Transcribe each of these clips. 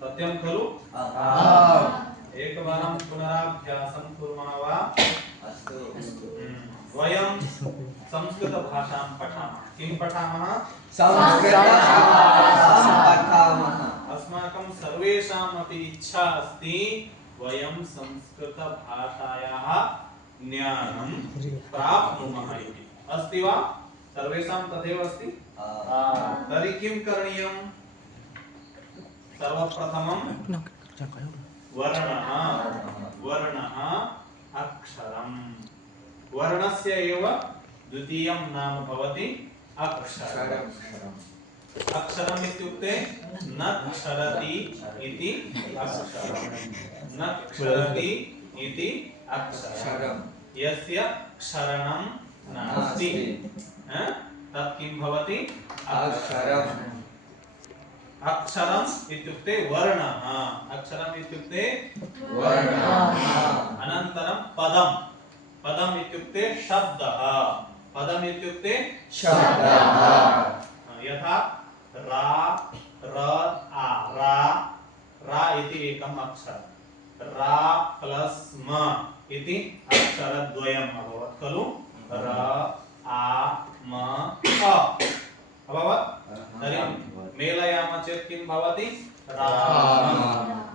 सत्यं खलु? एकवारं पुनराभ्यासं कुर्मः वा? अस्तु। वयं संस्कृतभाषां पठामः। किं पठामः? संस्कृतभाषां पठामः। अस्माकं सर्वेषामपि इच्छा अस्ति वयं संस्कृतभाषायाः ज्ञानं प्राप्नुमः इति। अस्ति वा? सर्वेषां तथैव अस्ति? तर्हि किं करणीयं? सर्वप्रथमं वर्णः अक्षरम्। वर्णस्य एव द्वितीयं नाम भवति अक्षरम्। अक्षरम् इत्युक्ते न क्षरति इति अक्षरम्। न क्षरति इति अक्षरम्। यस्य क्षरणं नास्ति तत् किं भवति? अक्षरम्। अक्षरम् इत्युक्ते वर्णः। अक्षरम् इत्युक्ते वर्णः। अनन्तरं पदम्। पदम् इत्युक्ते शब्दः। पदम् इत्युक्ते शब्दः। यथा रा, र, आ। रा इति एकम् अक्षरम्। रा प्लस् म इति अक्षरद्वयम् अभवत् खलु? र, आ, म, अ अभवत्। तर्हि मेलयामः चेत् किं भवति? रामः।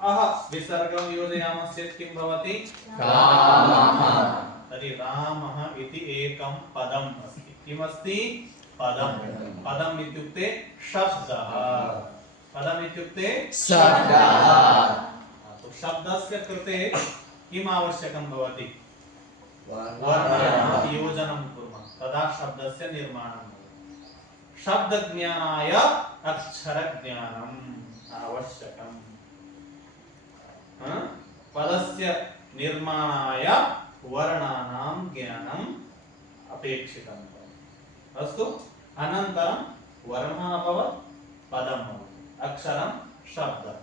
अह विसर्गं योजयामः चेत् किं भवति? रामः। तर्हि रामः इति एकं पदम् अस्ति। किमस्ति? पदम्। पदम् इत्युक्ते शब्दः। पदम् इत्युक्ते शब्दः। तो शब्दस्य कृते किम् आवश्यकं भवति? वर्णः योजनं कुर्मः तदा शब्दस्य निर्माणं भवति। शब्दज्ञानाय अक्षरज्ञानम् आवश्यकम्। पदस्य निर्माणाय वर्णानां ज्ञानम् अपेक्षितम्। अस्तु। अनन्तरं वर्णः अभवत्, पदम् अभवत्, अक्षरं शब्दः।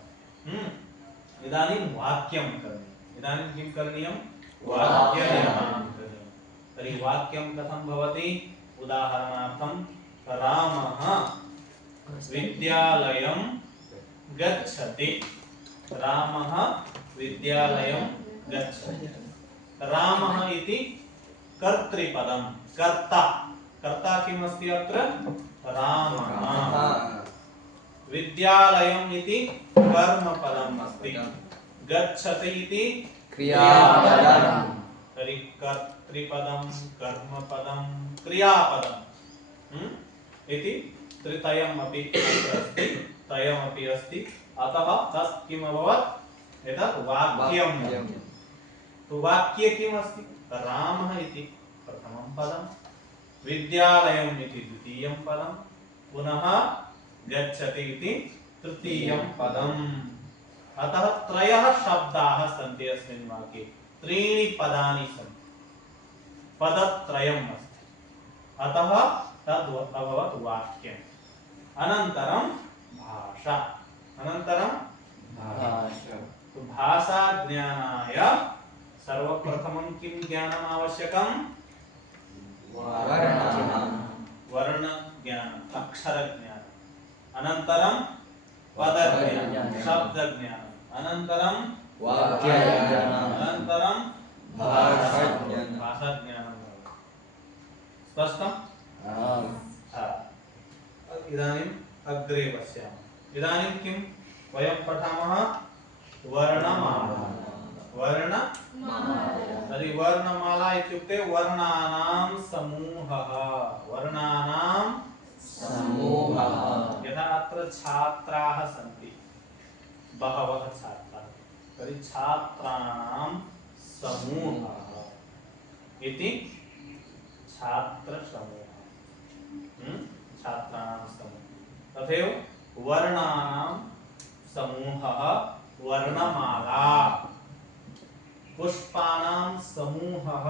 इदानीं वाक्यं करणीयम्। इदानीं किं करणीयं? वाक्यनिर्माणं करणीयं। तर्हि वाक्यं कथं भवति? उदाहरणार्थं रामः विद्यालयं गच्छति। रामः विद्यालयं गच्छति। रामः इति कर्तृपदं। कर्ता। कर्ता किम् अस्ति अत्र? रामः। विद्यालयम् इति कर्मपदम् अस्ति। गच्छति इति क्रियापदम्। तर्हि कर्तृपदं, कर्मपदं, क्रियापदम् इति त्रितयम् अपि अस्ति, त्रयमपि अस्ति। अतः तत् किम् अभवत्? एतत् वाक्यम्। तो वाक्ये किम् अस्ति? रामः इति प्रथमं पदं, विद्यालयम् इति द्वितीयं पदं, पुनः गच्छति इति तृतीयं पदम्। अतः त्रयः शब्दाः सन्ति अस्मिन् वाक्ये। त्रीणि पदानि सन्ति। पदत्रयम् अस्ति। अतः तद् अभवत् वाक्यम्। अनन्तरं भाषा। अनन्तरं भाषा। तो भाषा ज्ञानाय सर्वप्रथमं किं ज्ञानम् आवश्यकम्? वर्णज्ञानम्, अक्षरज्ञानम्। अनन्तरं पदज्ञानम्, शब्दज्ञानम्। अनन्तरं वाक्यज्ञानम्। अनन्तरं भाषाज्ञानम्। स्पष्टम्? इदानीम् अग्रे पश्यामः। इदानीं किं वयं पठामः? वर्णमाला। तर्हि वर्णमाला इत्युक्ते वर्णानां समूहः। वर्णानां समूहः। यथा अत्र छात्राः सन्ति, बहवः छात्राः, तर्हि छात्राणां समूहः इति छात्रसमूहः। छात्राणां समूहः। तथैव वर्णानां समूहः वर्णमाला। पुष्पाणां समूहः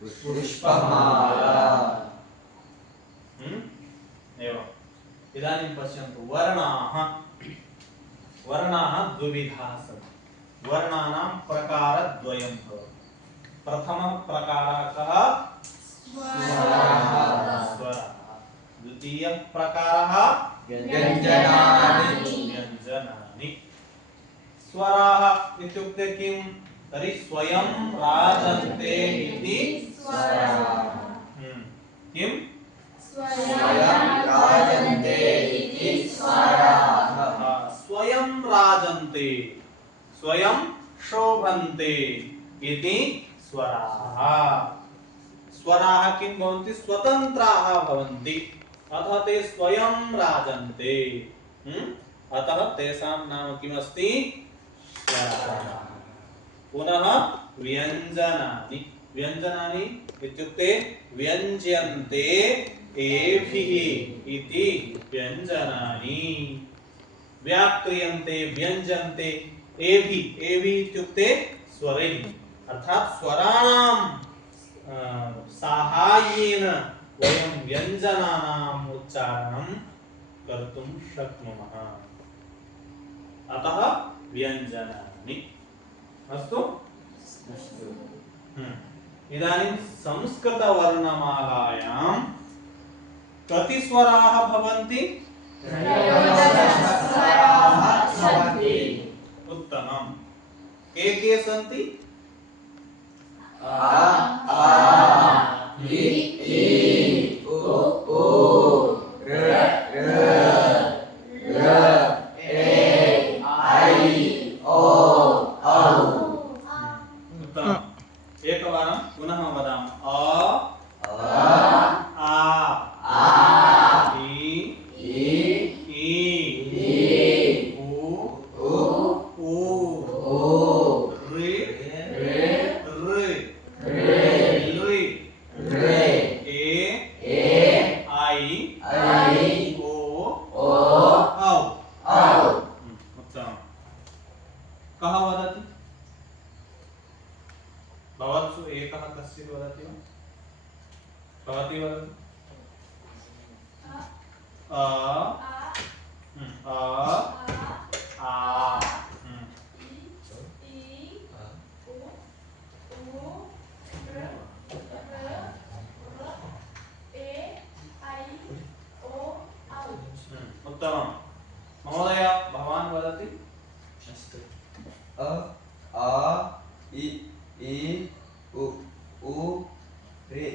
पुष्पमाला। एवम्। इदानीं पश्यन्तु वर्णाः। वर्णाः द्विविधाः सन्ति। वर्णानां प्रकारद्वयं भवति। प्रथमः प्रकारः कः? स्वरः। द्वितीयः प्रकारः व्यञ्जनानि। व्यञ्जन। व्यञ्जनानि स्वराः इत्युक्ते किं तर्हि स्वयं राजन्ते इति स्वराः किं स्वयं राजन्ते इति स्वराः स्वयं राजन्ते स्वयं शोभन्ते इति स्वराः स्वराः किं भवन्ति स्वतन्त्राः भवन्ति अतः ते स्वयं राजन्ते अतः तेषां नाम किमस्ति स्वराः पुनः व्यञ्जनानि व्यञ्जनानि इत्युक्ते व्यञ्ज्यन्ते एभिः इति व्यञ्जनानि व्याक्रियन्ते व्यञ्जन्ते एभिः एभिः इत्युक्ते स्वरैः अर्थात् स्वराणां साहाय्येन वयं व्यञ्जनानाम् उच्चारणं कर्तुं शक्नुमः अतः व्यञ्जनानि अस्तु इदानीं संस्कृतवर्णमालायां कति स्वराः भवन्ति उत्तमम् के सन्ति आ इ उ र ए ऐ ओ औ उत्तमम् एकवारं पुनः वदामः आ इ उ ऊ ऋ ए ऐ ओ औ उत्तमम् कः वदति भवत्सु एकः कश्चित् वदति वा भवती वदतु आ आ उत्तमम् महोदय भवान् वदति अ आ इ उ रे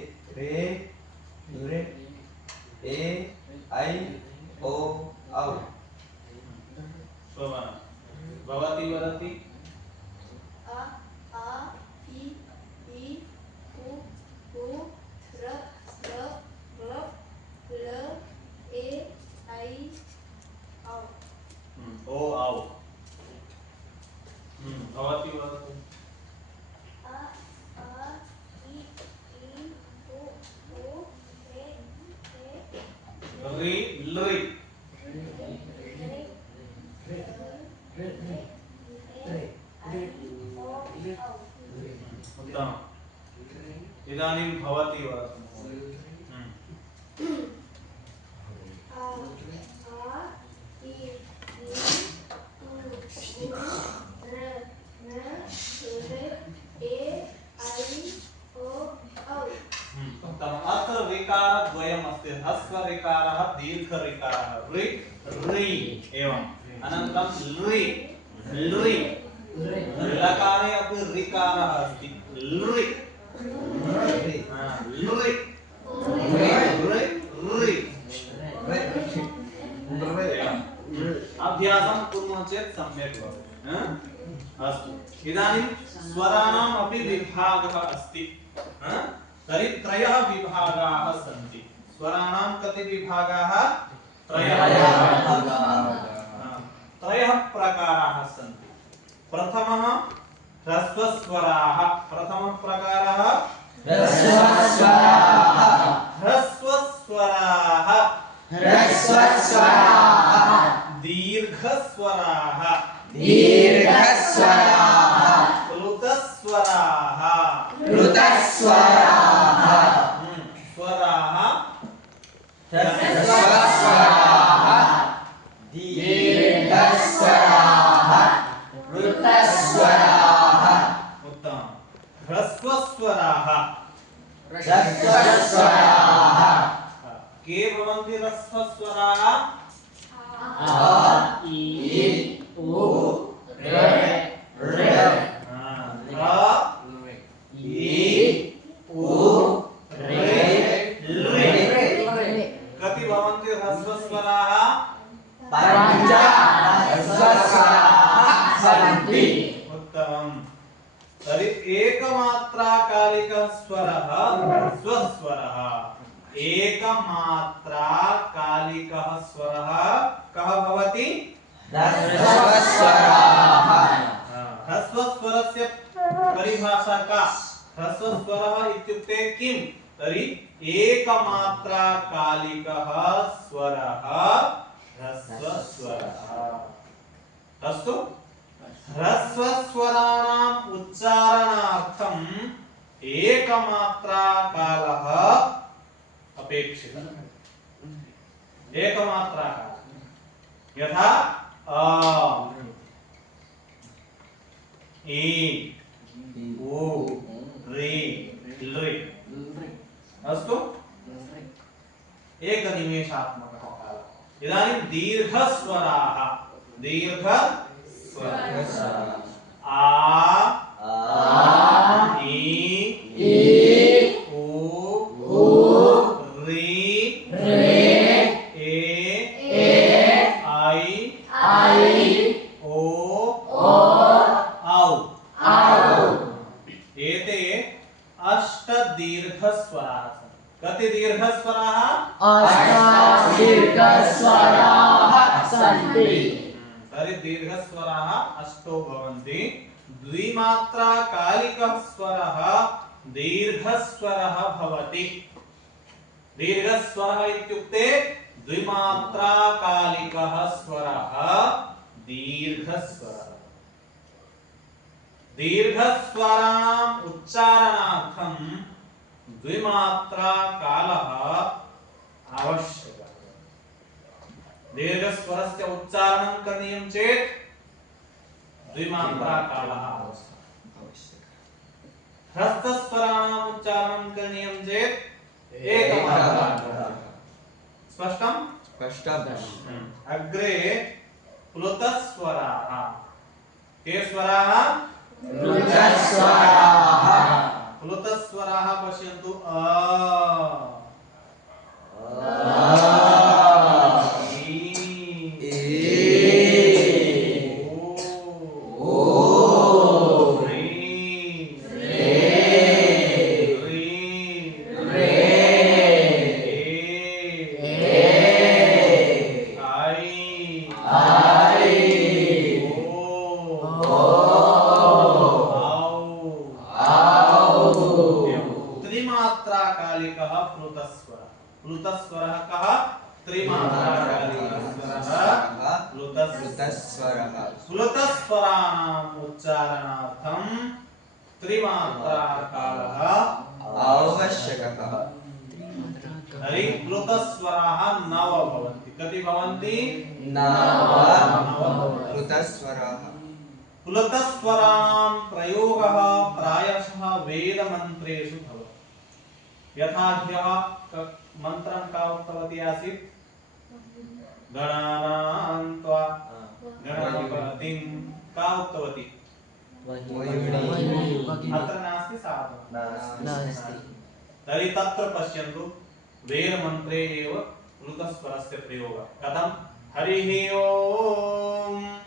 ए ऐ ओ औ शोभना भवती वदति आ इ उ र ल ए ऐ औ ओ औ भवती वदतु आ इ उ रे रि लृ उत्तमम् इदानीं भवती वदतु अत्र ऋकारद्वयम् अस्ति ह्रस्व ऋकारः दीर्घ ऋकारः ऋ ऋ एवम् अनन्तरं लृ लृ लकारे अपि ऋकारः अस्ति लृ लृ अभ्यासं कुर्मः चेत् सम्यक् भवति अस्तु इदानीं स्वराणाम् अपि विभागः अस्ति तर्हि त्रयः विभागाः सन्ति स्वराणां कति विभागाः त्रयः प्रकाराः सन्ति प्रथमः ह्रस्वस्वराः प्रथमः प्रकारः ह्रस्वस्वराः दीर्घस्वराः प्लुतस्वराः स्वराः उत्तमम् ह्रस्वस्वराः के भवन्ति ह्रस्वस्वराः आ इ शान्ति। उत्तमम्। तर्हि एकमात्राकालिकः स्वरः ह्रस्वस्वरः। एकमात्राकालिकः स्वरः कः भवति? ह्रस्वस्वराः। ह्रस्वस्वरस्य परिभाषा का? ह्रस्वस्वरः इत्युक्ते किं? तर्हि एकमात्राकालिकः स्वरः ह्रस्वस्वरः। अस्तु, ह्रस्वस्वराणाम् उच्चारणार्थम् एकमात्राकालः अपेक्षितः। एकमात्राकालः यथा अ, इ, उ, रि, लृ। अस्तु, एकनिमेषात्मकः कालः। इदानीं दीर्घस्वराः। दीर्घस्वराः आ, इ, उ, रि, ए, ऐ, ओ, औ। एते अष्ट दीर्घस्वराः सन्ति। कति दीर्घस्वराः? अष्ट दीर्घस्वराः सन्ति। तर्हि दीर्घस्वराः अष्टो भवन्ति। द्विमात्राकालिकः स्वरः दीर्घस्वरः भवति। दीर्घस्वरः इत्युक्ते द्विमात्राकालिकः स्वरः दीर्घस्वरः। दीर्घस्वराणाम् उच्चारणार्थं द्विमात्राकालः आवश्यकः। दीर्घस्वरस्य उच्चारणं करणीयं चेत् द्विमात्राकालः आवश्यकः। ह्रस्वस्वराणाम् उच्चारणं करणीयं चेत् एकमात्राकालः। स्पष्टं? स्पष्टम्। अग्रे प्लुतस्वराः। के स्वराः? प्लुतस्वराः। प्लुतस्वराः पश्यन्तु। अ, इ, ओ, रि, त्रिमात्राकालिकः प्लुतस्वरः। प्लुतस्वरः कः? त्रिमात्राकालिकः स्वरः प्लुतस्वरः। प्लुतस्वराणाम् उच्चारणार्थं त्रिमात्राकालः आवश्यकः। तर्हि प्लुतस्वराः नव भवन्ति। कति भवन्ति? नव प्लुतस्वराः। प्लुतस्वराणां प्रयोगः प्रायशः वेदमन्त्रेषु भवति। यथा ह्यः मन्त्रं का उक्तवती आसीत्? गणानां त्वा गणपतिं का उक्तवती? अत्र नास्ति साधु। तर्हि तत्र पश्यन्तु, वेदमन्त्रे एव प्लुतस्वरस्य प्रयोगः। कथं? हरिः ओम्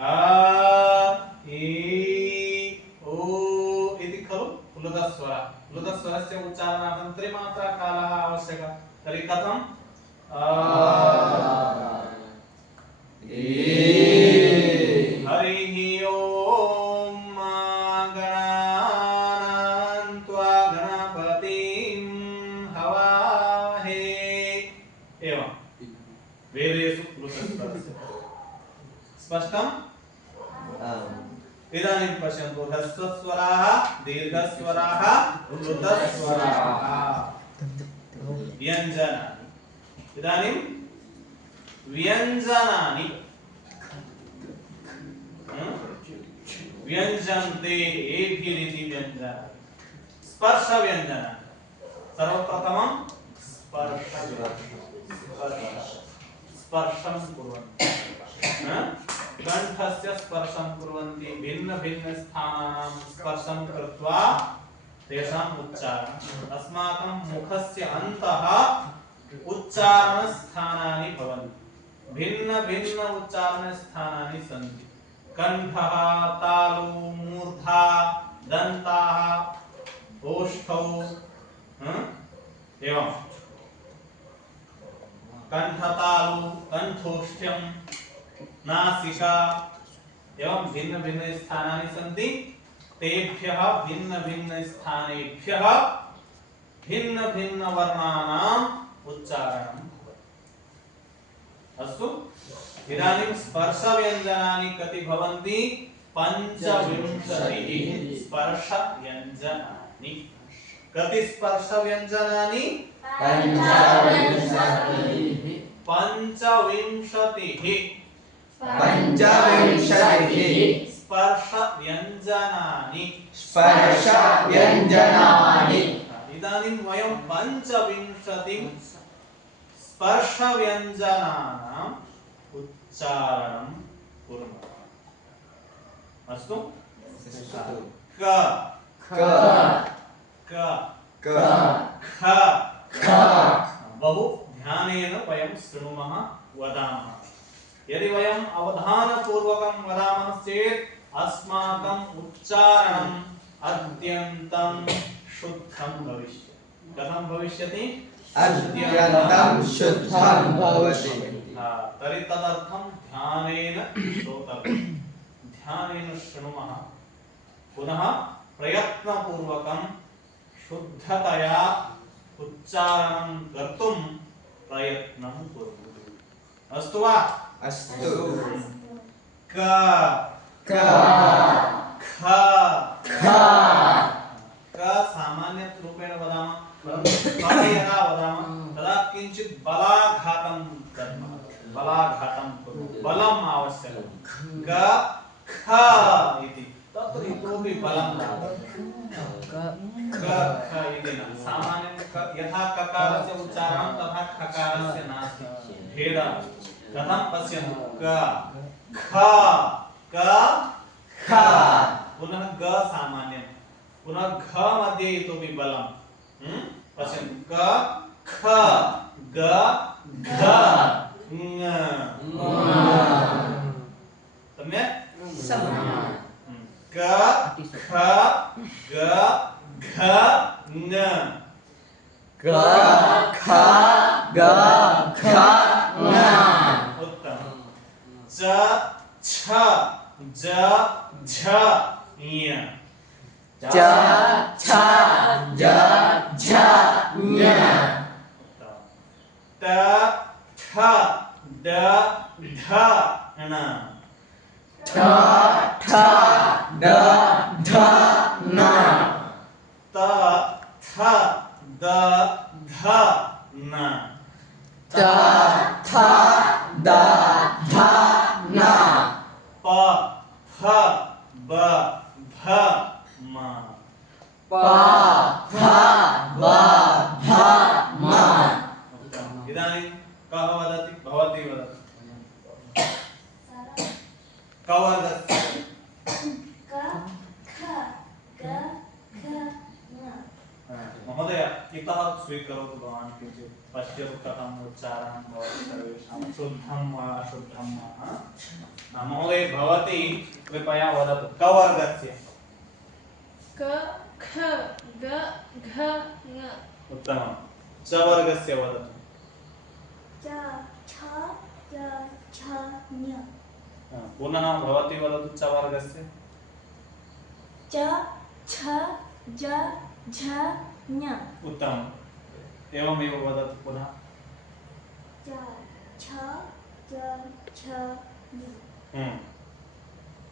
आ इ उ इति खलु प्लुतस्वरः। प्लुतस्वरस्य उच्चारणार्थं त्रिमात्राकालः आवश्यकः। तर्हि कथं? हरिः ओम् गणानां त्वा गणपतिं हवामहे। एवं वेदेषु प्लुतस्वरस्य। स्पष्टम्? इदानीं पश्यन्तु, ह्रस्वस्वराः, दीर्घस्वराः, प्लुतस्वराः। व्यञ्जनानि। इदानीं व्यञ्जनानि व्यञ्जन्ते एभिरिति व्यञ्जनानि। स्पर्शव्यञ्जनानि। सर्वप्रथमं स्पर्शं कुर्वन्ति। कंठस्य स्पर्शं कुर्वन्ति। भिन्न भिन्न स्थानानां स्पर्शं कृत्वा तेषाम् उच्चारणम्। अस्माकं मुखस्य अन्तः उच्चारणस्थानानि भवन्ति। भिन्न भिन्न उच्चारणस्थानानि सन्ति। कंठः तालु मूर्धा दन्ताः ओष्ठौ एवं कंठतालु कंठोष्ठ्यं नासिका एवं भिन्न भिन्न स्थानानि सन्ति तेभ्यः भिन्न भिन्न स्थानेभ्यः भिन्न भिन्न वर्णानाम् उच्चारणं भवति। अस्तु इदानीं स्पर्श व्यञ्जनानि कति भवन्ति? 25 स्पर्श व्यञ्जनानि। कति स्पर्श व्यञ्जनानि? 25 स्पर्श व्यञ्जनानि। स्पर्श व्यञ्जनानि। इदानीं वयं 25 स्पर्श व्यञ्जनानाम् उच्चारणं कुर्मः। अस्तु क क क क ख ख बहु ध्यानेन वयं शृणुमः वदामः। यदि वयम् अवधानपूर्वकं वदामः चेत् अस्माकम् उच्चारणम् अत्यन्तं शुद्धं भविष्यति। कथं भविष्यति? अत्यन्तं शुद्धं भवति। तर्हि तदर्थं ध्यानेन श्रोतव्यं। ध्यानेन शृणुमः पुनः प्रयत्नपूर्वकं शुद्धतया उच्चारणं कर्तुं प्रयत्नं कुर्मः। अस्तु वा? अस्तु। क क ख ख क सामान्यरूपेण वदामः, परन्तु क यदा वदामः तदा किञ्चित् बलाघातं कुर्मः। बलाघातं कुर्मः, बलम् आवश्यकं। क ख इति तत्र इतोपि बलं क ख इति न। सामान्यं यथा ककारस्य उच्चारणं तथा खकारस्य नास्ति, भेदः। कथं पश्यन्तु? क ख क ख पुनः ग सामान्यं, पुनः घ मध्ये इतोपि बलं। पश्यन्तु क ख ग घ ङ। सम्यक्? क ख ग घ ङ। क ख ग ख ङ। उत्तम। च छ ज झ ञ। च छ ज झ ञ। त ठ द ध ण। ठ ठ द ध न। त थ द ध न। त थ द ध न। प फ ब भ म। प फ ब भ म। इदानीं कः वदति? भवती वदतु। कवर्गस्य क ख ग घ ङ। महोदय इतः स्वीकरोतु भवान् किञ्चित् पश्यतु कथम् उच्चारणं भवति सर्वेषां शुद्धं वा अशुद्धं वा। महोदय भवती कृपया वदतु कवर्गस्य। क ख ग घ ङ। उत्तमं। चवर्गस्य वदतु। च छ ज झ ञ। पुनः भवती वदतु चवर्गस्य। च छ ज झ ञ। उत्तमम्। एवमेव वदतु पुनः। च छ ज झ ञ।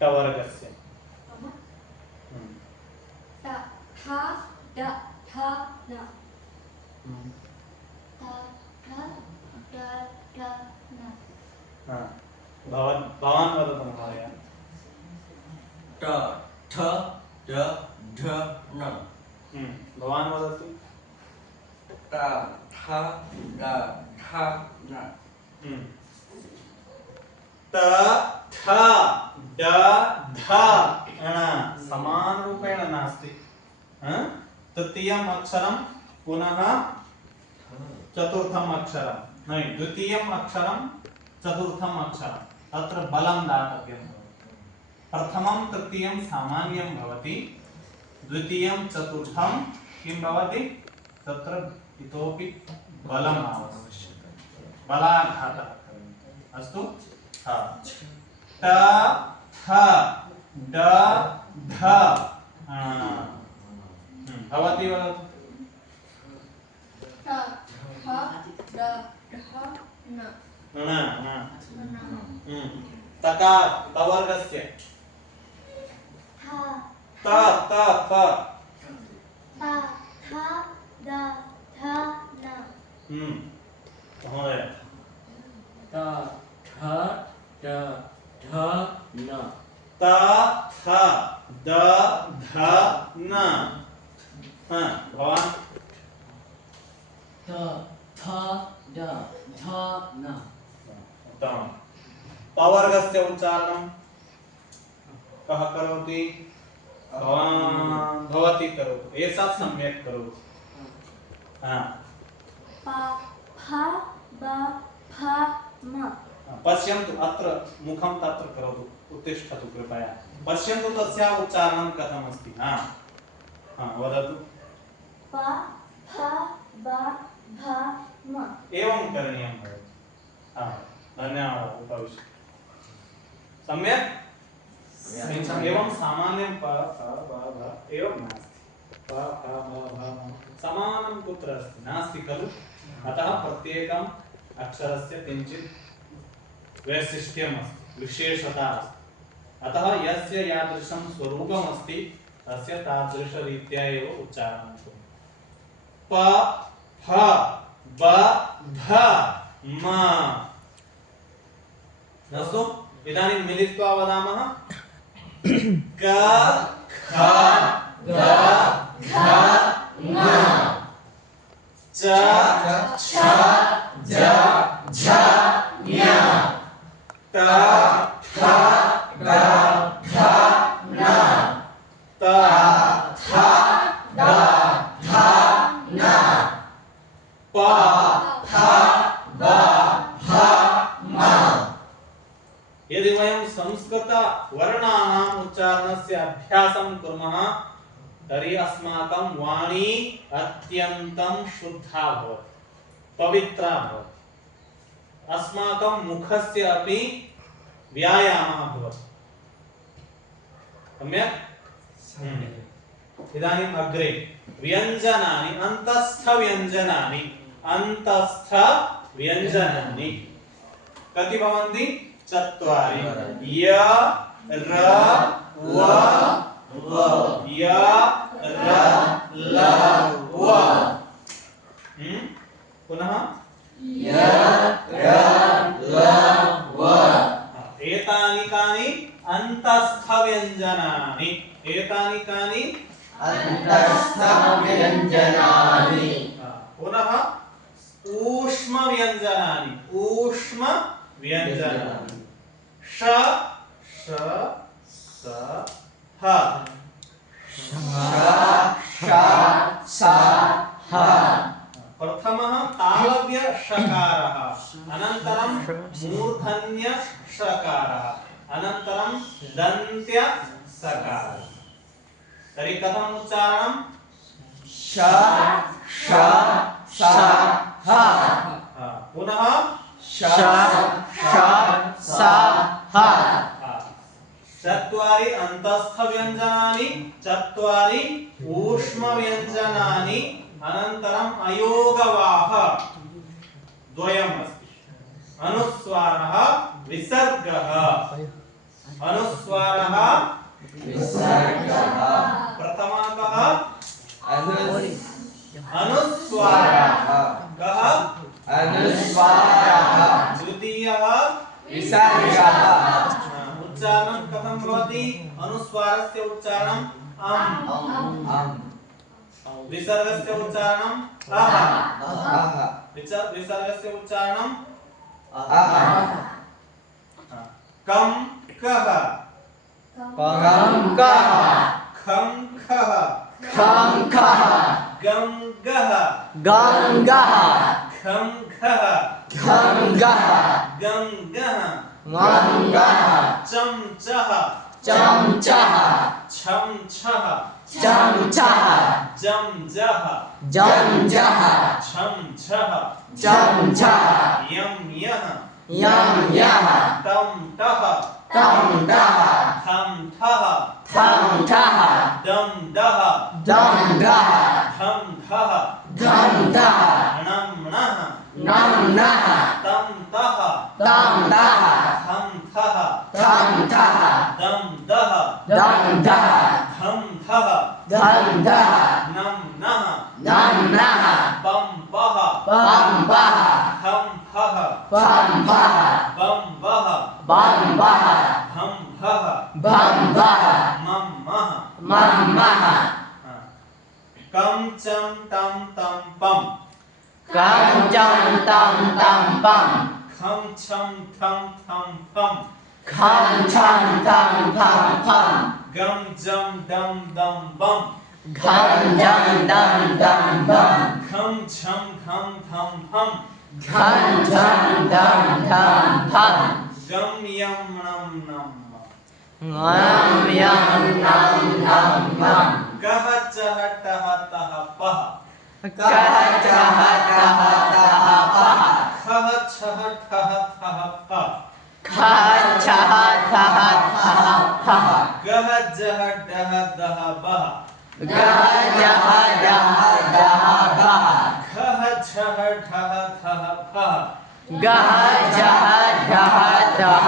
टवर्गस्य। ट ठ ड ठ न। ट ठ ड ठ न। भवान् वदतु महोदय। ट ठ ड ढ न। भवान् वदतु। ट ठ ड ठ न। त थ ड ध ण समानरूपेण नास्ति। तृतीयम् अक्षरं पुनः चतुर्थम् अक्षरं न, द्वितीयम् अक्षरं चतुर्थम् अक्षरं तत्र बलं दातव्यं। प्रथमं तृतीयं सामान्यं भवति, द्वितीयं चतुर्थं किं भवति, तत्र इतोपि बलम् आवश्यकं, बलाघातः करणीयः। अस्तु, ट थ ड ध भवति वदतु। ठ ठ ड ढ न तकार तवर्गस्य थ त त थ थ थ द ध न महोदय त थ ड ध न त थ द ध न भवान् त थ ड ध न उत्तमम्। पवर्गस्य उच्चारणं कः करोति? भवान् भवती करोतु, एषा सम्यक् करोतु। प फ ब फ म पश्यन्तु, अत्र मुखं तत्र करोतु, उत्तिष्ठतु कृपया, पश्यन्तु तस्याः उच्चारणं कथमस्ति। वदतु। प फ ब भ म एवं करणीयं भवति। धन्यवादः, उपविश। सम्यक्? एवं सामान्यं प फ ब भ एवं नास्ति। प फ ब भ म समानं कुत्र अस्ति? नास्ति खलु? अतः प्रत्येकम् अक्षरस्य किञ्चित् वैशिष्ट्यम् अस्ति, विशेषता अस्ति। अतः यस्य यादृशं स्वरूपम् अस्ति तस्य तादृशरीत्या एव उच्चारणं कुर्मः। प फ ब भ म। अस्तु, इदानीं मिलित्वा वदामः। क ख ग घ ङ च छ ज झ ञ ट ठ ड ढ न त थ ड ध न प फ ब भ म। यदि वयं संस्कृत वर्णानाम् उच्चारणस्य अभ्यासं कुर्मः तर्हि अस्माकं वाणी अत्यन्तं शुद्धा भवति, पवित्रा भवति। अस्माकं मुखस्य अपि व्यायामः भवति। सम्यक्? इदानीम् अग्रे व्यञ्जनानि, अन्तस्थव्यञ्जनानि, अन्तस्थव्यञ्जनानि कति भवन्ति? 4। य र व य र ल व। पुनः य र ल व। एतानि कानि? अन्तस्थव्यञ्जनानि। एतानि कानि? अन्तस्थव्यञ्जनानि। पुनः ऊष्मव्यञ्जनानि। ऊष्मव्यञ्जनानि। श श स ह। प्रथमः तालव्य षकारः, अनन्तरं मूर्धन्य षकारः, अनन्तरं दन्त्य सकारः। तर्हि कथम् उच्चारणं? श ष स ह। पुनः श ष स ह। 4 अन्तस्थव्यञ्जनानि, 4 ऊष्मव्यञ्जनानि, अनन्तरम् अयोगवाह 2 अस्ति। अनुस्वारः, विसर्गः। अनुस्वारः, विसर्गः। प्रथमः कः? अनुस्वारः। कः? अनुस्वारः। द्वितीयः विसर्गः। उच्चारणं कथं भवति? अनुस्वारस्य उच्चारणं अम्, विसर्गस्य उच्चारणं अः, विसर्गस्य उच्चारणं अः। कं कः? कं कः? खं खः? खं खः? गं गः? गं गः? खं खः? खं गः? गं गः? गं गः? चं चः? चमचः छमछः चमचः जमजः जमजः छमछः चमचः यम यः यम यः तम तः तम दः थम थः थम ठः दम दः दम दः धम धः धम दः णम णः नम नः तम तः तम दः थम थः थम ठः दम दः दम दः धम धः धम दः नम नः नम नः पम पः पम बः हम फः पम बः बम बः बम बः हम भः बम बः मम मः मम मः कम चम तम तम पम कम चम तम तम पम खम छम थम थम फम खम छम तम फम फम गम जम दम दम बम घम जम दम दम बम खम छम थम थम फम घम झम दम धम फम गम यम नम नम ngam yam nam nam nam कह चह टह तह पह kah chah tah tah pah खह छह ठह थह पह kah chah tah tah pah गह जह डह दह बह gah jah dah dah bah खह छह ठह थह पह gah jah dah dah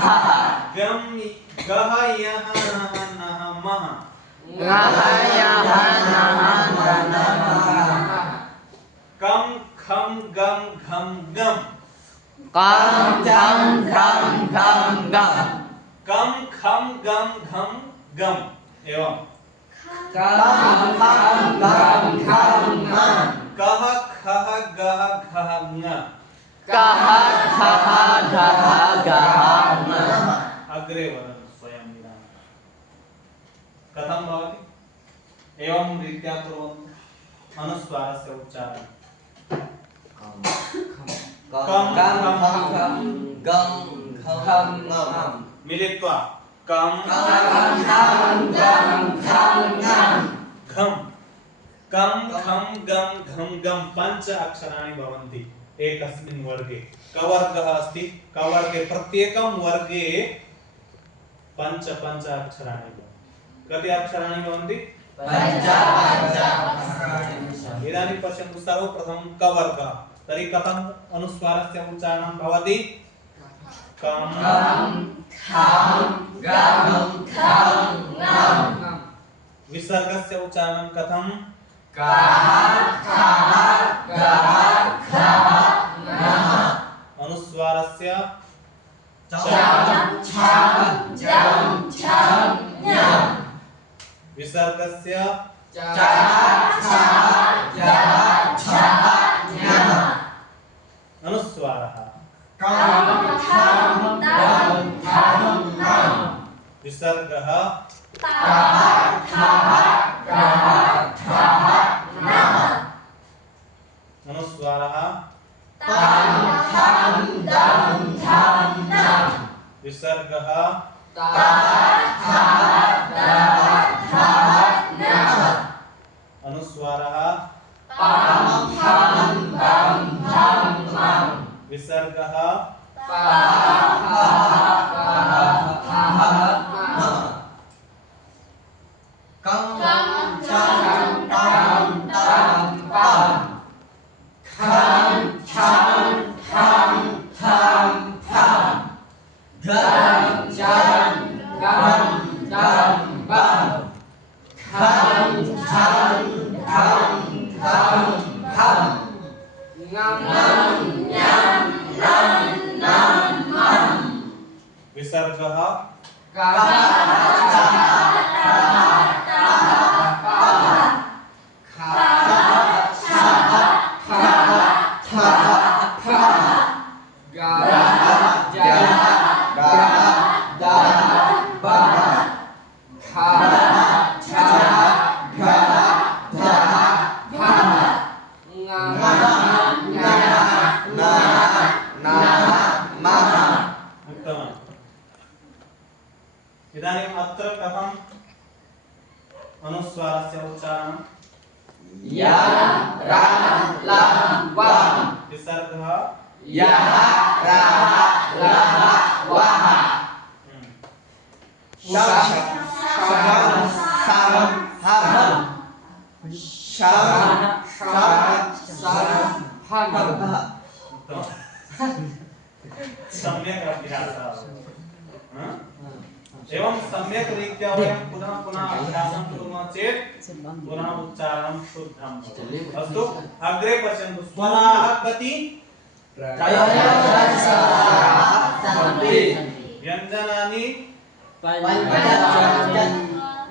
pah गम गह यह नह नह मह ngah yah nah nah कम खम गम घम गम kam jam kham kham gam कम खम गम घम गम एवं kam kham gam kham ngam कह खह गह खह ङ kah khah dah gah ngam अग्रे वदन् स्वयं विना कथं भवति एवं रीत्या कुर्वन्तु अनुस्वारस्य उच्चारणं मिलित्वा कम घम कम खम गम घम गम पंच अक्षराणि भवन्ति एकस्मिन् वर्गे कवर्गः अस्ति कवर्गे प्रत्येकं वर्गे पंच पंच अक्षराणि कति अक्षराणि भवन्ति इदानीं पश्यन्तु सर्वप्रथमं कवर्गः तर्हि कथम् अनुस्वारस्य उच्चारणं भवति कम विसर्गस्य उच्चारणं कथं अनुस्वारस्य विसर्गस्य अनुस्वारः विसर्गः अनुस्वारः विसर्गः अनुस्वारः विसर्गः विसर्गः इदानीम् अत्र कथम् अनुस्वारस्य उच्चारणं या रा ला वा विसर्गः यः रः लः वः शं सं हं शं हं सम्यक् अभ्यासः एवं सम्यक् रीत्या वयं पुनः पुनः अभ्यासं कुर्मः चेत् पुनः उच्चारणं शुद्धं भवति। अस्तु अग्रे पश्यन्तु स्वराः कति व्यञ्जनानि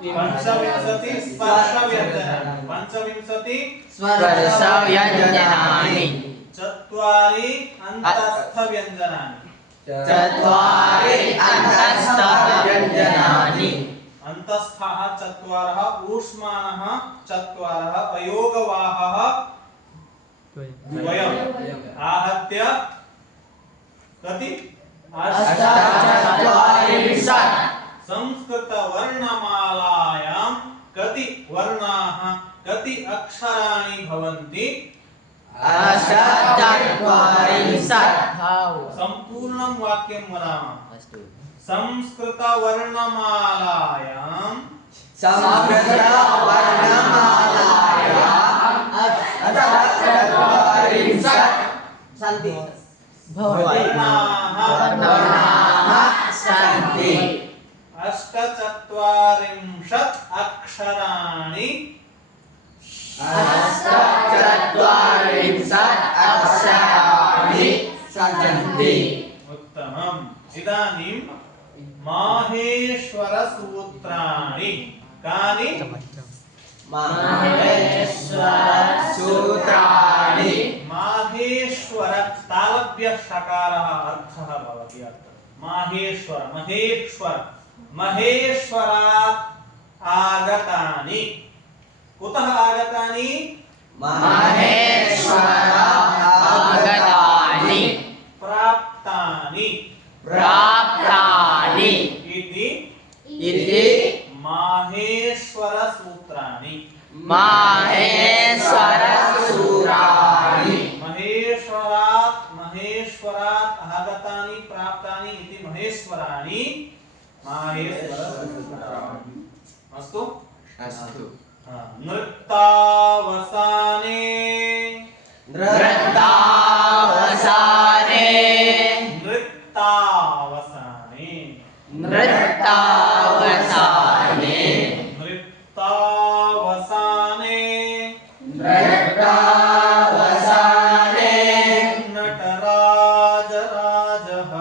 पंचविंशति स्पर्शव्यञ्जनानि पंचविंशति स्पर्शव्यञ्जनानि चत्वारि अन्तस्थव्यञ्जनानि चत्वारि अन्तस्थव्यञ्जनानि अन्तस्थः चत्वारः ऊष्माणः चत्वारः अयोगवाहः द्वयम् आहत्य कति अष्टचत्वारिंशत् संस्कृत वर्णमालायां कति वर्णाः कति अक्षराणि भवन्ति अष्टचत्वारिंशत् सम्पूर्णं वाक्यं वदामः संस्कृत वर्णमालायां अष्टचत्वारिंशत् सन्ति वर्णाः सन्ति अष्टचत्वारिंशत् अक्षराणि अष्टचत्वारिंशत् अक्षराणि सन्ति उत्तमम् इदानीं माहेश्वरसूत्राणि कानि माहेश्वरसूत्राणि माहेश्वर तालव्य षकारः अर्थः भवति अत्र माहेश्वर महेश्वर महेश्वरात् आगतानि कुतः आगतानि माहेश्वरात् आगतानि प्राप्तानि प्राप्तानि इति माहेश्वरसूत्राणि माहेश्वरसूत्राणि महेश्वरात् आगतानि प्राप्तानि इति महेश्वराणि माहेश्वरसूत्राणि अस्तु अस्तु नृत्तावसाने नृत्तावसाने नृत्तावसाने नृत्तावसाने नृत्तावसाने नृत्तावसाने नटराजराजः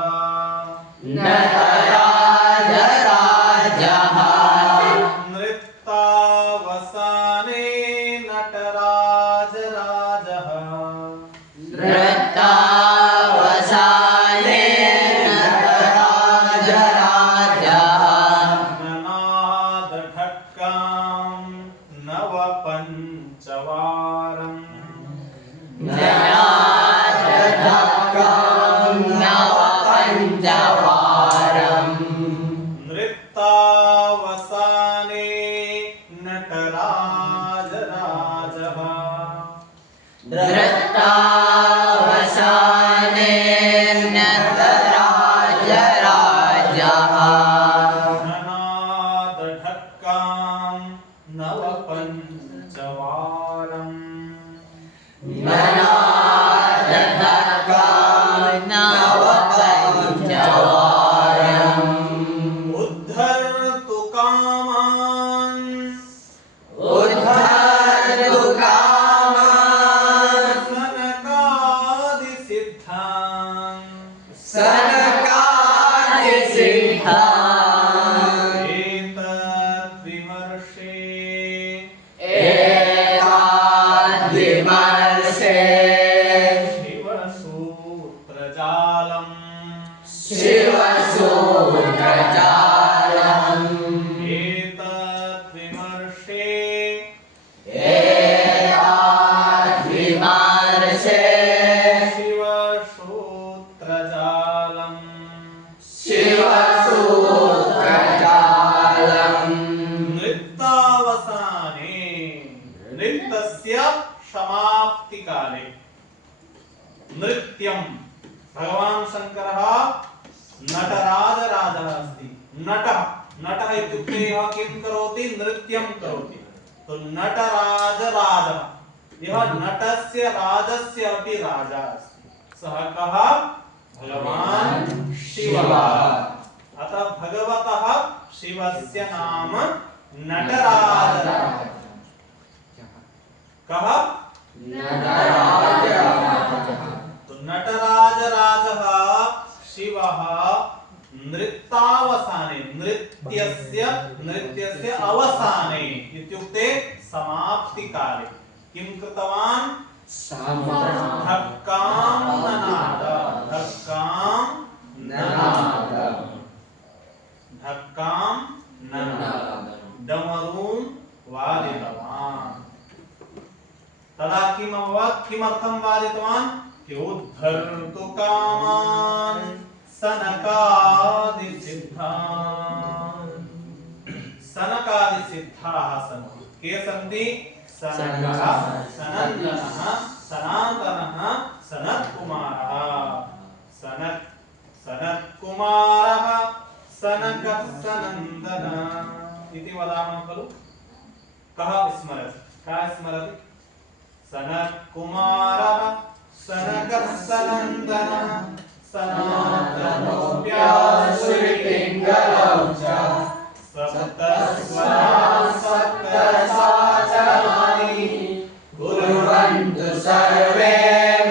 नटराजराजः नृत्तावसाने नटराजराजः नृत्तावसाने नटराजराजः ननादढक्कां नवपञ्चवारम् ननादढक्कां नवपञ्चवारम् नृत्तावसाने नटराजराजः नृत्तावसाने नटराजराजः ननादढक्कां नवपञ्चवारम् ननादढक्कां नवपञ्चवारम् उद्धर्तु कामान् उद्धर्तु कामान् सनकादिसिद्धान् सनकादिसिद्धान् एतद्विमर्शे एताद्विमर्शे शिवसूत्रजालम् शिवसूत्रजालम् नटः नटः इत्युक्ते यः किं करोति नृत्यं करोति तो नटराजराजः यः नटस्य राजस्य अपि राजा अस्ति सः कः भगवान् शिवः अतः भगवतः शिवस्य नाम नटराजः कः तो नटराजराजः शिवः नृत्यावसाने नृत्यस्य अवसाने इत्युक्ते समाप्ति काले किं कृतवान् धक्कां ननाद डमरूं वादितवान् तदा किम् अभवत् किमर्थं वादितवान् कि उद्धर्तु कामान् सनकादिसिद्धाः सन्ति के सन्ति सनकः सनन्दनः सनातनः सनत्कुमारः सनकः सनन्दनः इति वदामः खलु कः स्मरति सनत्कुमारः सनकः सनन्दनः सनातनोऽप्यासुरपिङ्गलौ च सप्तस्वराः सप्तसाचराणि कुर्वन्तु सर्वे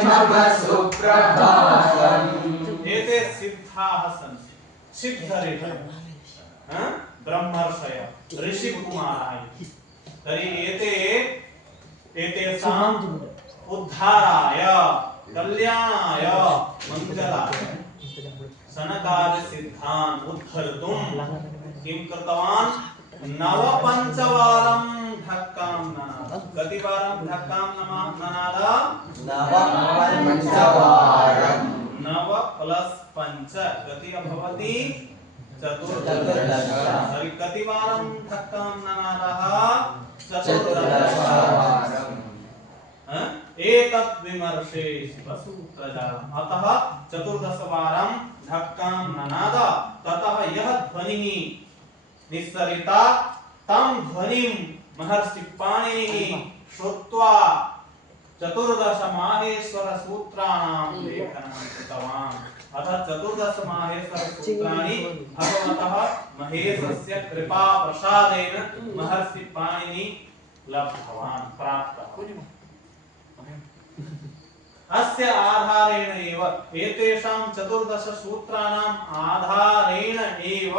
मम सुप्रभातम् एते सिद्धाः सन्ति सिद्धऋषयः ब्रह्मर्षयः ऋषिकुमाराः तर्हि एतेषाम् उद्धाराय कल्याणाय मंगलाय सनकादिसिद्धान् उद्धर्तुं किं कृतवान् नवपञ्चवारं धक्कां ननाद कतिवारं धक्कां ननाद नवपञ्चवारं 9 + 5 कति भवति 14 तर्हि कतिवारं धक्कां ननादः 14 वारम् एतत् विमर्शे सूत्रजालम् अतः 14 वारं धक्कां ननाद ततः यः ध्वनिः निस्सरिता तं ध्वनिं महर्षि पाणिनिः श्रुत्वा 14 माहेश्वर सूत्राणां लेखनं कृतवान् अतः 14 माहेश्वर सूत्राणि भगवतः महेशस्य कृपा प्रसादेन महर्षि पाणिनिः लब्धवान् प्राप्तवान् अस्य आधारेण एव एतेषां 14 सूत्राणाम् आधारेण एव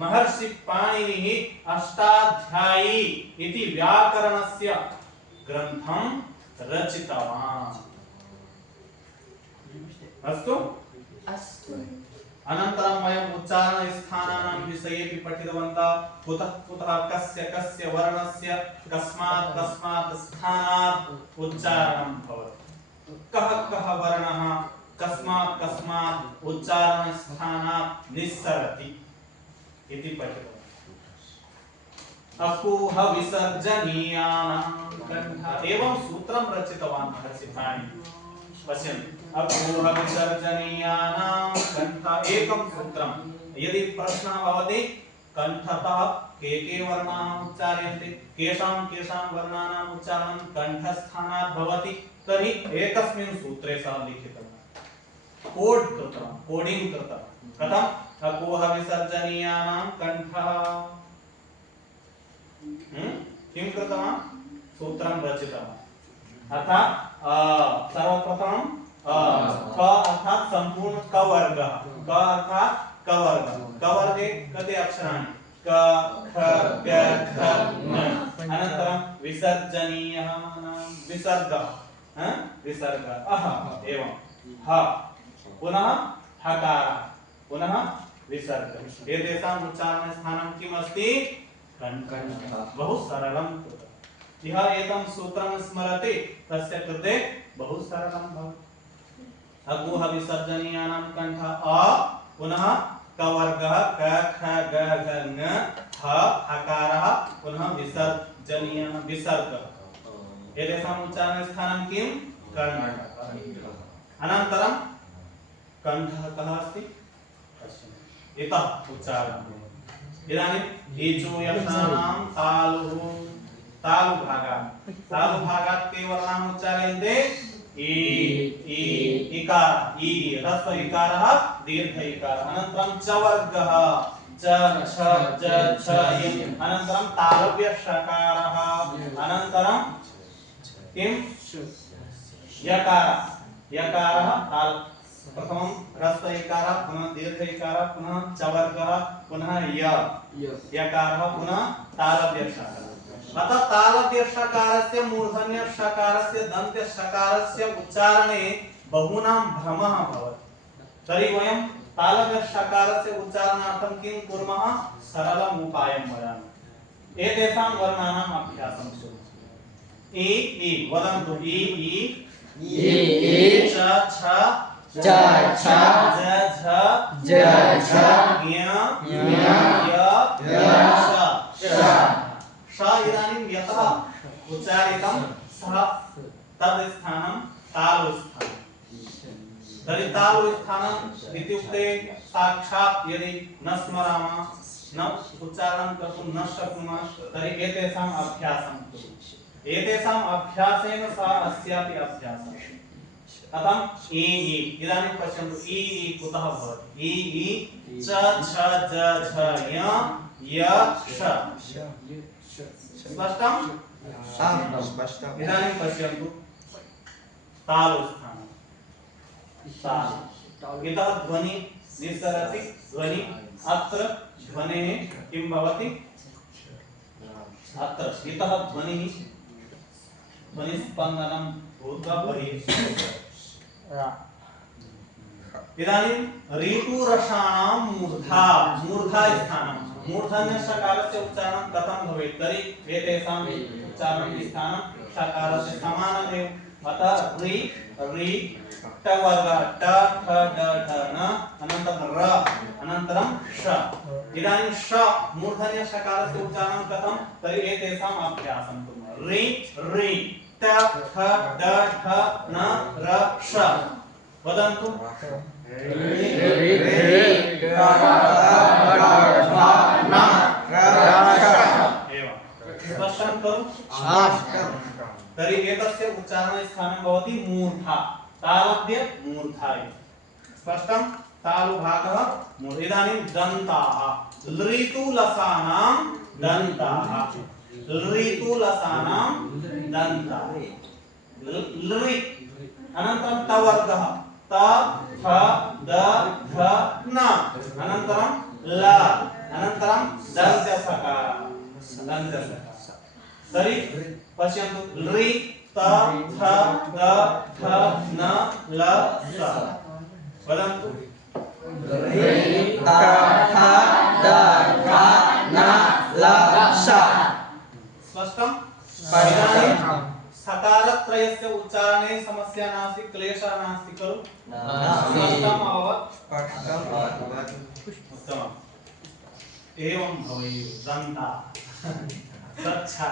महर्षि पाणिनिः अष्टाध्यायी इति व्याकरणस्य ग्रन्थं रचितवान् अस्तु अनन्तरं वयम् उच्चारणस्थानानां विषयेपि पठितवन्तः कुतः कस्य वर्णस्य कस्मात् स्थानात् उच्चारणं भवति कः वर्णः कस्मात् उच्चारणस्थानात् निस्सरति इति पठितवन्तः अकूह विसर्जनीयानां कण्ठः एवं सूत्रं रचितवान् महर्षि पाणिनिः पश्यन्तु अकूह विसर्जनीयानां कण्ठः एकं सूत्रं यदि प्रश्नः भवति कण्ठतः के वर्णाः उच्चार्यन्ते केषां वर्णानाम् उच्चारणं कण्ठस्थानात् भवति तर्हि एकस्मिन् सूत्रे सः लिखितवान् कोडिंग कृतवान् कथम् अकूह विसर्जनीयानां कण्ठः किं कृतवान् सूत्रं रचितवान् अर्थात् सर्वप्रथमं क अर्थात् सम्पूर्ण कवर्गः क अर्थात् कवर्गे कति अक्षराणि क ख ग घ ङ अनन्तरं विसर्जनीयः विसर्गः विसर्गः एवं ह पुनः हकारः पुनः विसर्गः एतेषाम् उच्चारणस्थानं किम् अस्ति कण्ठः बहु सरलं कृतम् यः एतं सूत्रं स्मरति तस्य कृते बहु सरलं भवति अकूह विसर्जनीयानां कण्ठः अ पुनः कवर्गः क ख ग घ ङ ह हकारः पुनः विसर्जनीयः विसर्गः एतेषाम् उच्चारणस्थानं किं कण्ठः अनन्तरं कण्ठः कः अस्ति इतः उच्चारणं इदानीं ईचु यक्षाणां तालुभागात् के वर्णाः उच्चार्यन्ते इकार ह्रस्व इकारः दीर्घ इकारः अनन्तरं च वर्गः च छ ज छ इम् अनन्तरं तालव्य षकारः अनन्तरं किं यकारः ताल प्रथमं ह्रस्व इकारः पुनः दीर्घ इकारः पुनः च वर्गः पुनः यकारः पुनः तालव्य षकारः अतः तालव्य षकारस्य मूर्धन्य षकारस्य दन्त्य षकारस्य उच्चारणे बहूनां भ्रमः भवति तर्हि वयं तालव्य षकारस्य उच्चारणार्थं किं कुर्मः सरलम् उपायं वदामि एतेषां वर्णानाम् अभ्यासं कुर्मः इ वदन्तु इ च छ च छ ज ज झ य य श इदानीं यतः उच्चारितं सः तद् स्थानं तालुस्थानं तर्हि तालुस्थानम् इत्युक्ते साक्षात् यदि न स्मरामः न उच्चारणं कर्तुं न शक्नुमः तर्हि एतेषाम् अभ्यासं कुर्मः एतेषाम् अभ्यासेन सह अस्यापि अभ्यासः कथं इ इदानीं पश्यन्तु इ कुतः भवति इ च छ ज झ य श स्पष्टं इदानीं पश्यन्तु तालुस्थानं इतः ध्वनि निस्सरति ध्वनि अत्र ध्वनेः किं भवति अत्र इतः ध्वनिस्पन्दनं भूत्वा बहिः इदानीं ऋतुरसाणां मूर्धा स्थानं मूर्धन्य षकारस्य उच्चारणं कथं भवेत् तर्हि एतेषाम् उच्चारणं स्थानं षकारस्य समानमेव अतः रि ट वर्गः ट ठ ड ढ न अनन्तरं र अनन्तरं श इदानीं श मूर्धन्य षकारस्य उच्चारणं कथं तर्हि एतेषाम् अभ्यासं कुर्मः रि ट ठ ड ठ न र श वदन्तु स्पष्टं करो तर्हि एतस्य उच्चारणस्थानं भवति मूर्धा तालव्य मूर्धा स्पष्टं तालुभागः मूर्धा इदानीं दन्ताः लृतुलसानां दन्ताः लृतुलसानां दन्ताः लृ अनन्तरं तवर्गः त थ द ध न अनन्तरं ल अनन्तरं दन्त्यसकारः तर्हि पश्यन्तु लृ त थ द ध न ल स वदन्तु लृ त थ द ध न ल स स्पष्टं इदानीं सकारत्रयस्य उच्चारणे समस्या नास्ति क्लेशः नास्ति खलु स्पष्टम् अभवत् उत्तमम् एवं भवेत् दन्ता सच्छा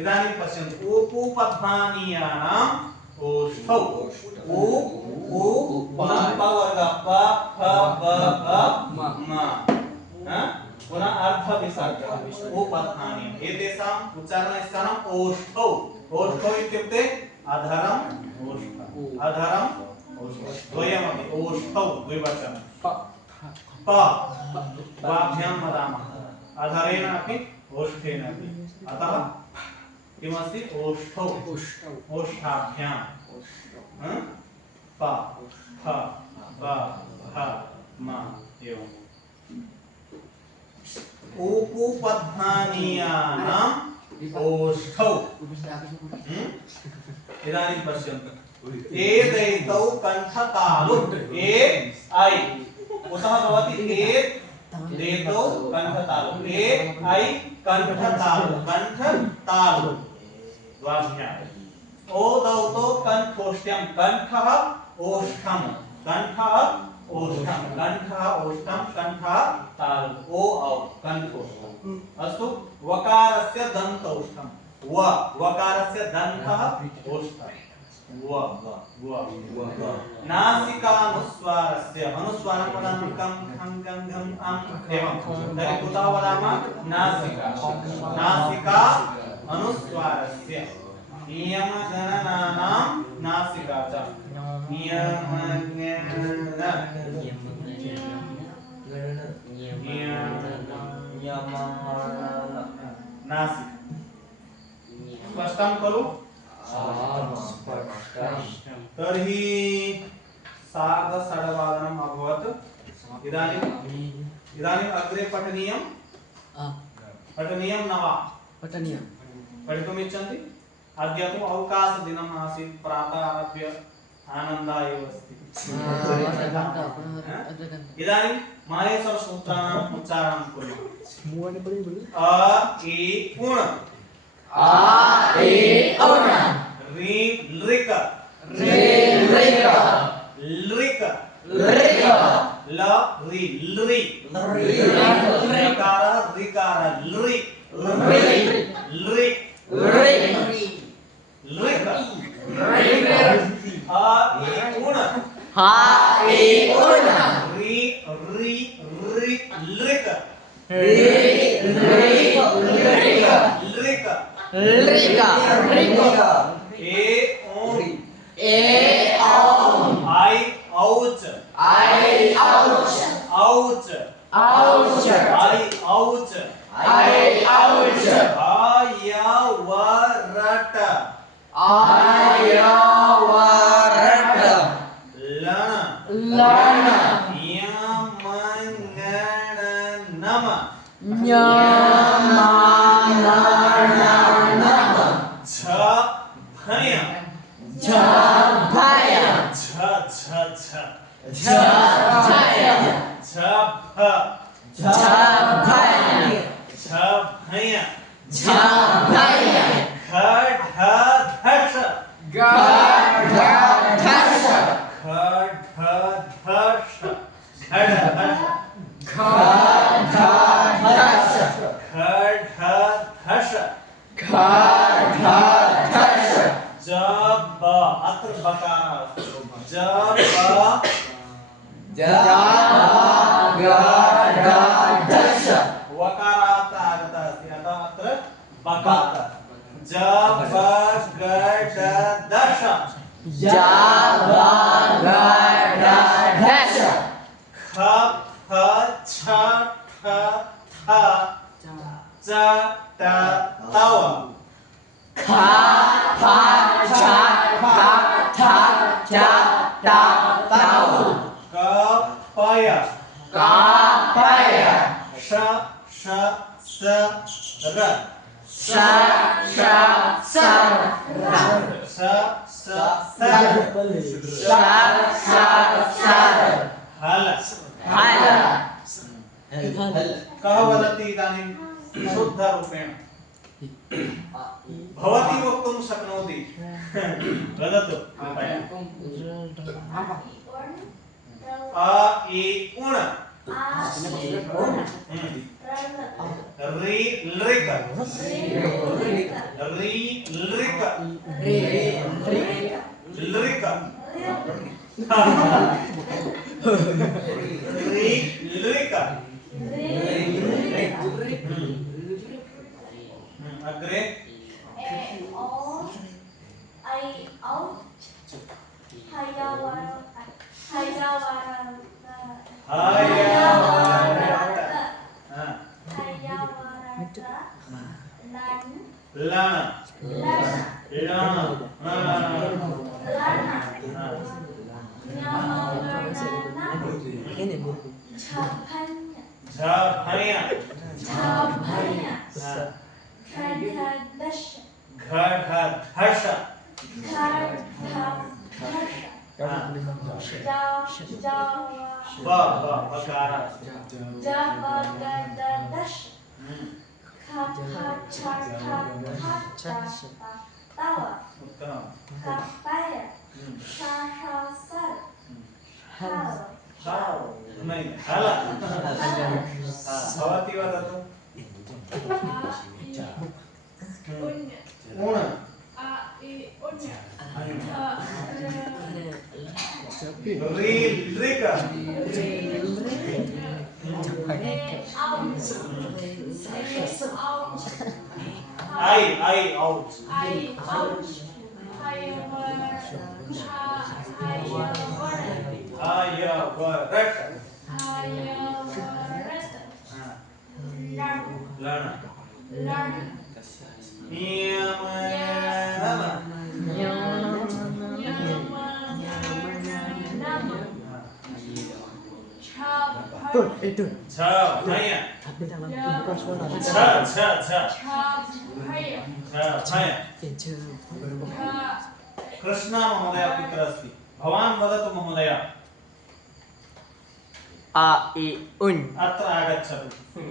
इदानीं पश्यन्तु उपपद्मानीयानाम् ओष्ठौ उ पुनः प वर्गः प फ ब भ म पुनः अर्ध विसर्गः उपपद्मानीयम् एतेषाम् उच्चारणस्थानम् ओष्ठौ ओष्ठौ इत्युक्ते अधरम् ओष्ठम् द्वयमपि ओष्ठौ द्विवचनं प वाभ्यां वदामः अधरेण अपि ओष्ठेन अपि अतः किमस्ति ओष्ठौ ओष्ठाभ्यां प फ ब भ म एवं उपपद्मानीयानाम् ओष्ठौ इदानीं पश्यन्तु एतौ कण्ठतालु ए ऐ कुतः भवति एतौ कण्ठतालु ए ऐ कण्ठतालु द्वाभ्याम् ओदौ कण्ठोष्ट्यं कण्ठः ओष्ठं कण्ठः ओष्ठं कण्ठः तालु ओ औ कण्ठोष्ठम् अस्तु वकारस्य दन्तौष्ठं वकारस्य दन्तः ओष्ठः नासिकानुस्वारस्य अनुस्वारं वदामः कं खं गं घं अं एवं तर्हि कुतः वदामः नासिका नासिका अनुस्वारस्य नियमगणनानां नासिका च नासिका स्पष्टं खलु तर्हि सार्धषड्वादनम् अभवत् इदानीम् अग्रे पठनीयं न वा पठितुम् इच्छन्ति अद्य तु अवकाशदिनम् आसीत् प्रातः आरभ्य आनन्दः एव अस्ति इदानीं माहेश्वरसूत्राणाम् उच्चारणं कुर्मः अ इ उण रि लृक लृक ल रि लृ लकार ऋकार लृ लृ लृक आ इ उण रि रि रि लृक लृक ए ओम आई ouch आई ouch आयवरट लण यमंगणनम झभय कः वदति इदानीं शुद्धरूपेण भवती वक्तुं शक्नोति वदतु अ इ उण रि लृक रि लृक लृक रि लृक अग्रे भवती वदतु I Un. Rilrika. I out. Learn. Krishna महोदय कुत्र अस्ति? भवान् वदतु महोदय। आ इ उन् अत्र आगच्छतु।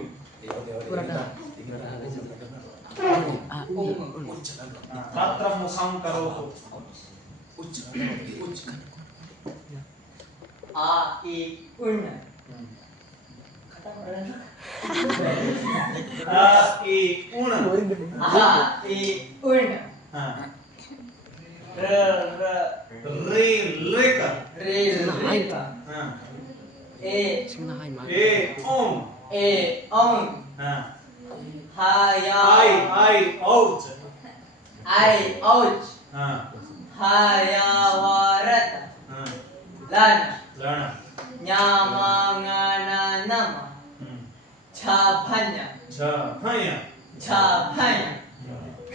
तत्र मुखं करोतु। आ इ उन् आ इ उण। आ इ उन् र रे लिक रे लिक ए ओम हाया आई आउट हायावरत लन न्यामांगनानम छाभन्य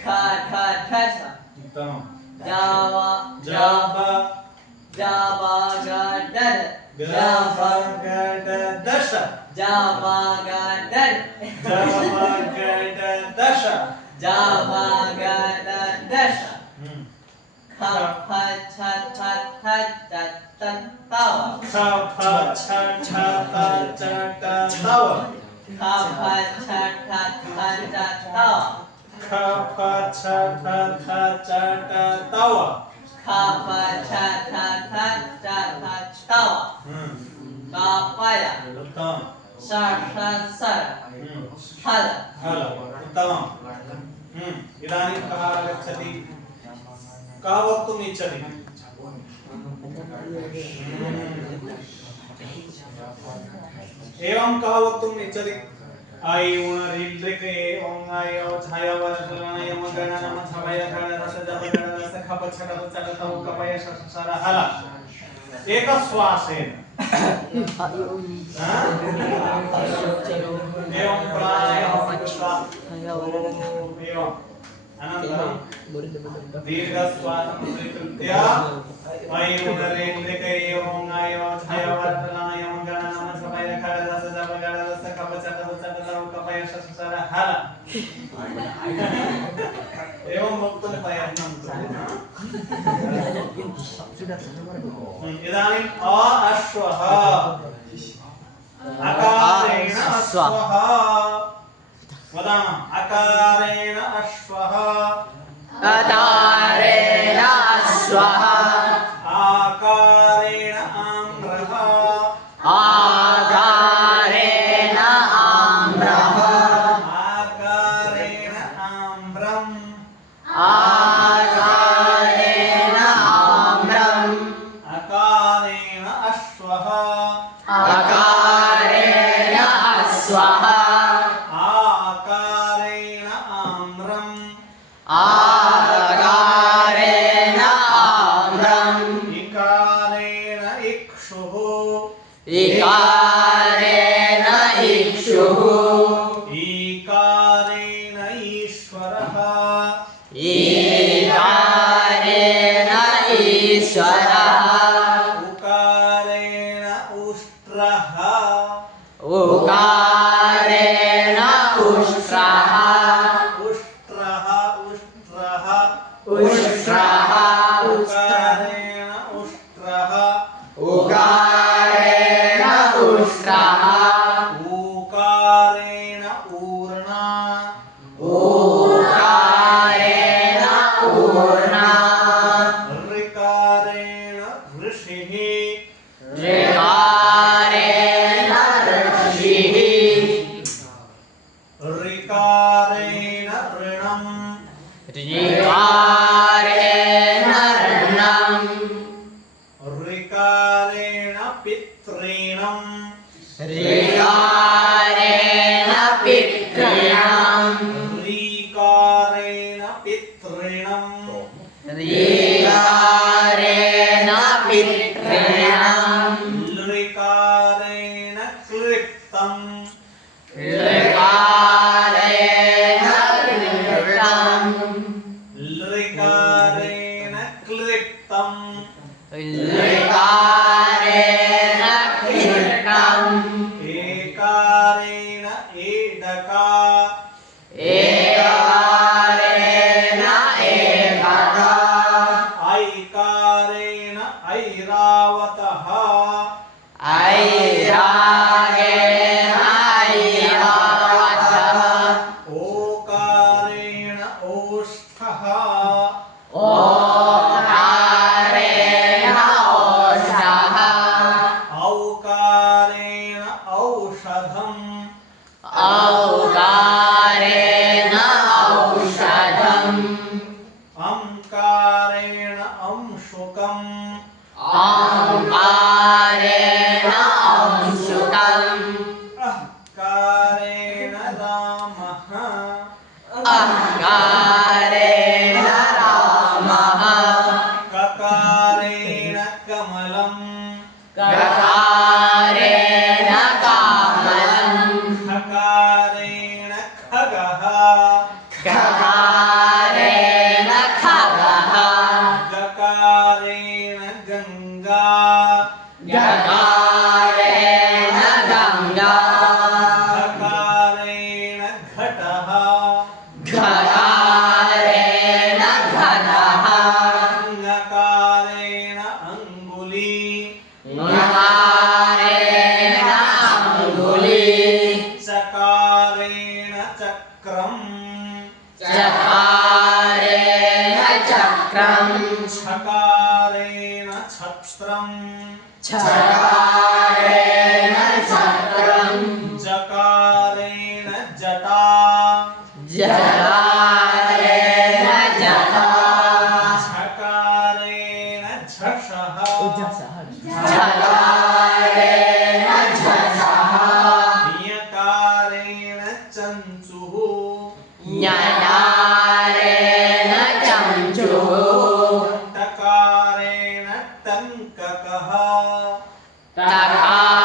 खाठाठसा जावा जावागडद दश जावागडद इदानीं कः आगच्छति? कः वक्तुम् इच्छति? एवं कः वक्तुम् इच्छति? आई उण ऋद्रिक ओम आई औ छाया वरदलना यम गण नम छवय गण रस जब गण रस खप छट चलत कपय सर हल एक श्वासेन एवं प्राणायाम एवं अनन्तरं दीर्घ श्वास स्वीकृत्य वायुरेन्द्रिक एवं आयो छाया वरदलना यम गण नम छवय गण रस जब गण रस खप छट कपय सर हल एवं वक्तुं प्रयत्नं कुर्मः। इदानीम् अश्वः अकारेण अश्वः वदामः अकारेण अश्वः अकारेण अश्वः आकारेण आम्रः आकारेण आम्रः आकारेण आम्रम् आकारेण आम्रम् अकारेण अश्वः अकारेण अश्वः आकारेण आम्रम् आकारेण आम्रम् इकारेण इक्षुः इकारेण इक्षुः ईकारेण ईश्वरः ईकारेण ईश्वरः उकारेण उष्ट्रः उकारेण उष्ट्रः उष्ट्रः उष्ट्रः उकारेण उष्ट्रः उकारेण उष्ट्रः ऊकारेण ऊर्णा ऊकारेण ऊर्णा ऋकारेण ऋषिः ऋकारेण ऋषिः ऋकारेण ऋणम् ऋकारेण अङ्गारेण रामः ककारेण कमलम् ककारेण कामलम् खकारेण खगः खकारेण खगः गकारेण गङ्गा गकारेण गङ्गा घकारेण घटः घकारेण घटः ङकारेण अङ्गुली ङकारेण अङ्गुली चकारेण चक्रम् चकारेण चक्रम् छकारेण छत्रम् छकारेण छत्रम् जकारेण जटा जकारेण जटा झकारेण झषः झकारेण झषः ञकारेण चञ्चुः ञकारेण चञ्चुः टकारेण टङ्ककः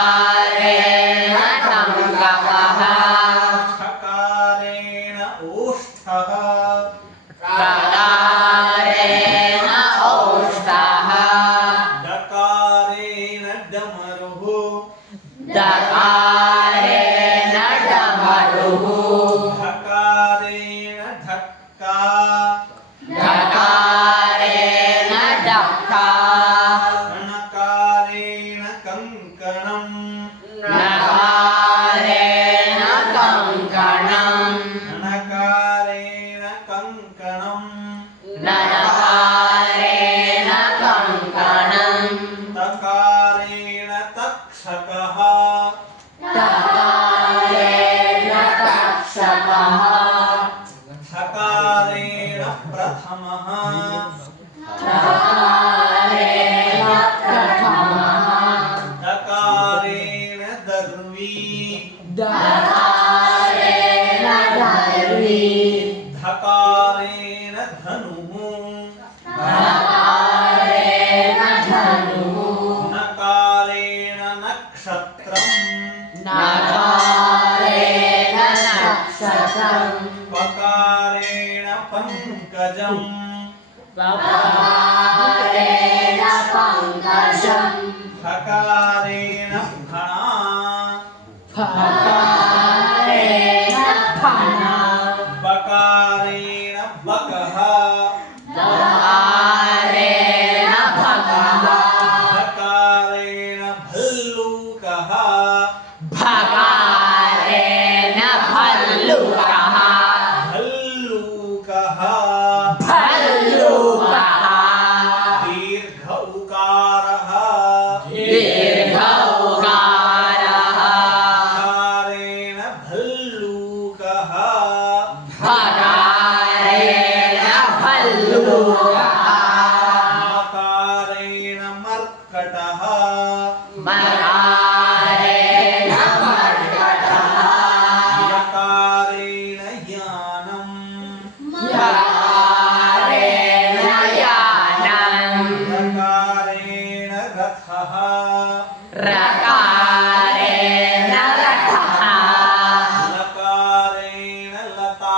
टकारेण टङ्ककः ठकारेण ओष्ठः टकारेण औष्ठः डकारेण डमरुः डकारेण डमरुः ढकारेण ढक्का ढकारेण ढक्का णकारेण कङ्कणम् नकारेण कङ्कणम् णकारेण कङ्कणम् नकारेण कङ्कणम् तकारेण तक्षकः तकारेण तक्षकः ठकारेण प्रथमः ठकारेण प्रथमः दकारेण दर्वी दकारेण दर्वी धकारेण धनुः नकारेण धनुः नकारेण नक्षत्रम् नकारेण नक्षत्रम् पकारेण पङ्कजम् पकारेण पङ्कजम् फकारेण फणा फकारेण फणा बकारेण बकः दकारेण भगः धकारेण भल्लूकः भकारेण भल्लुकः भल्लूकः भल्लुकः दीर्घ उकारः दीर्घ उकारः हकारेण भल्लूकः भकारेण भल्लुकः मकारेण मर्कटः मकारेण मर्कटः यकारेण यानम् यकारेण यानम् रकारेण रथः रकारेण रथः लकारेण लता